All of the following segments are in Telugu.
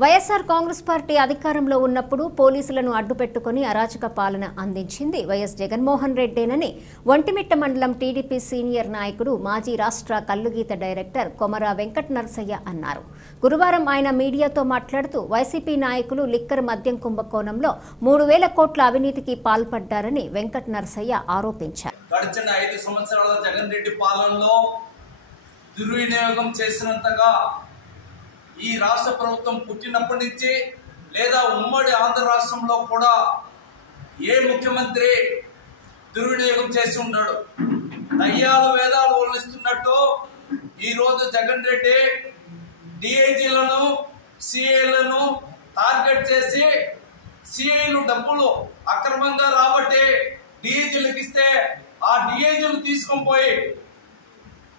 వైఎస్ఆర్ కాంగ్రెస్ పార్టీ అధికారంలో ఉన్నప్పుడు పోలీసులను అడ్డుపెట్టుకుని అరాచక పాలన అందించింది వైఎస్ జగన్మోహన్ రెడ్డేనని ఒంటిమిట్ట మండలం టీడీపీ సీనియర్ నాయకుడు మాజీ రాష్ట్ర కల్లుగీత డైరెక్టర్ కొమర వెంకట నరసయ్య అన్నారు. గురువారం ఆయన మీడియాతో మాట్లాడుతూ వైసీపీ నాయకులు లిక్కర్ మద్యం కుంభకోణంలో 3,000 కోట్ల అవినీతికి పాల్పడ్డారని వెంకట నరసయ్య ఆరోపించారు. గడిచిన 5 సంవత్సరాల జగన్ రెడ్డి పాలనలో దుర్వినియోగం చేసినంతగా ఈ రాష్ట్ర ప్రభుత్వం పుట్టినప్పటి నుంచి లేదా ఉమ్మడి ఆంధ్ర రాష్ట్రంలో కూడా ఏ ముఖ్యమంత్రి దుర్వినియోగం చేసి ఉన్నాడు. దయ్యాలు వేదాలు వల్లిస్తున్నట్టు ఈరోజు జగన్ రెడ్డి డిఐజీలను సిఐలను టార్గెట్ చేసి సిఐలు డబ్బులు అక్రమంగా రాబట్టి డిఐజీలకు ఇస్తే ఆ డిఐజీలు తీసుకొని పోయి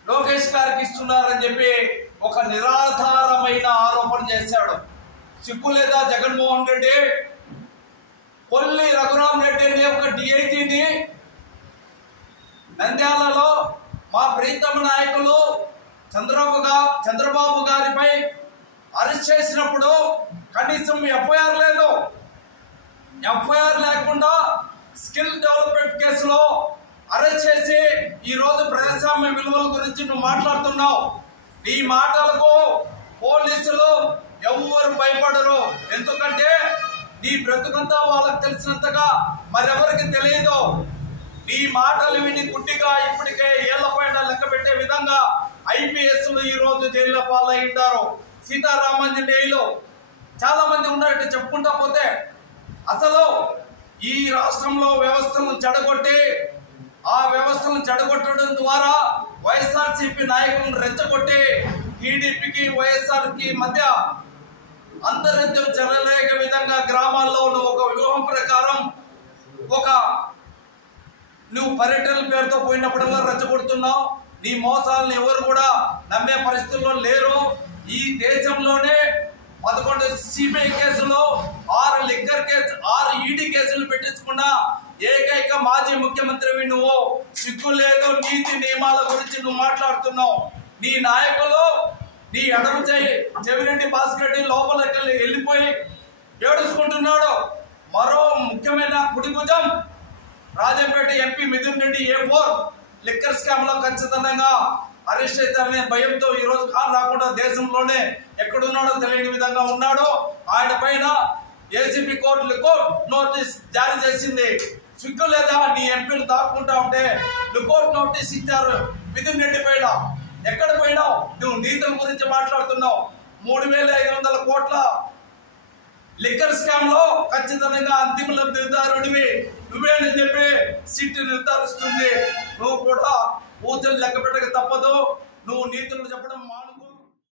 లోకేష్ గారికి ఇస్తున్నారని చెప్పి ఒక నిరాధారమైన ఆరోపణ చేశాడు. సిగ్గు లేదా జగన్మోహన్ రెడ్డి? కొల్లి రఘురామ్ రెడ్డి అనే ఒక డిఐజీని నంద్యాలలో మా ప్రీతమ నాయకులు చంద్రబాబు గారిపై అరెస్ట్ చేసినప్పుడు కనీసం ఎఫ్ఐఆర్ లేదు. ఎఫ్ఐఆర్ లేకుండా స్కిల్ డెవలప్మెంట్ కేసులో అరెస్ట్ చేసి ఈ రోజు ప్రజాస్వామ్య విలువల గురించి నువ్వు మాట్లాడుతున్నావు. నీ మాటలకు పోలీసులు ఎవరు భయపడరు. ఎందుకంటే నీ బ్రతుకంతా వాళ్ళకి తెలిసినంతగా మరెవరికి తెలియదు. నీ మాటలు విని గుడ్డిగా ఇప్పటికే ఏళ్ల పైన లెక్క పెట్టే విధంగా ఐపీఎస్లు ఈ రోజు జైల్లో పాలయ్యారు. సీతారామంజనేయులు చాలా మంది ఉన్నారంటే చెప్పుకుంటా పోతే అసలు ఈ రాష్ట్రంలో వ్యవస్థలను చెడగొట్టి ఆ వ్యవస్థను చెడగొట్టడం ద్వారా వైఎస్ఆర్సీపీ నాయకులను రెచ్చగొట్టి టీడీపీకి వైఎస్ఆర్కి మధ్య అంతర్యుద్ధం చెరలేక విధంగా గ్రామాల్లో ఒక వ్యూహం ప్రకారం నువ్వు పర్యటనల పేరుతో పోయినప్పుడల్లా రెచ్చగొడుతున్నావు. నీ మోసాలను ఎవరు కూడా నమ్మే పరిస్థితుల్లో లేరు. ఈ దేశంలోనే 11 సిబిఐ కేసులు 6 లిక్కర్ కేసు 6 ఈడీ కేసులు పెట్టించుకున్నా ఏకైక మాజీ ముఖ్యమంత్రివి నువ్వు. సిగ్గు లేదు. నీతి నియమాల గురించి నువ్వు మాట్లాడుతున్నావు. నీ నాయకులు నీ ఎడమ చెవిరెడ్డి భాస్కర్ రెడ్డి లోపలికి వెళ్ళిపోయి ఏడుచుకుంటున్నాడు. మరో ముఖ్యమైన కుడి భుజం Rajampet MP Mithun Reddy A4 liquor scam లో ఖచ్చితంగా అరెస్ట్ అవుతారనే భయంతో ఈ రోజు కారు రాకుండా దేశంలోనే ఎక్కడున్నాడో తెలియని విధంగా ఉన్నాడు. ఆయన పైన ఏసీపీ కోర్టు నోటీస్ జారీ చేసింది. సిగ్గు లేదా? నీ ఎంపీలు దాక్కుంటా ఉంటే లుకౌట్ నోటీస్ ఇచ్చారు మిథున్ రెడ్డి పైన. ఎక్కడ పోయినావు? నువ్వు నీతుల గురించి మాట్లాడుతున్నావు. 3,500 కోట్ల లిక్కర్ స్కామ్ లో ఖచ్చితంగా అంతిమ లబ్ధిదారుడివి నువ్వేని చెప్పి సిట్ నిర్ధారిస్తుంది. నువ్వు కూడా ఊచలు లెక్క పెట్టక తప్పదు. నువ్వు నీతులు చెప్పడం మాను.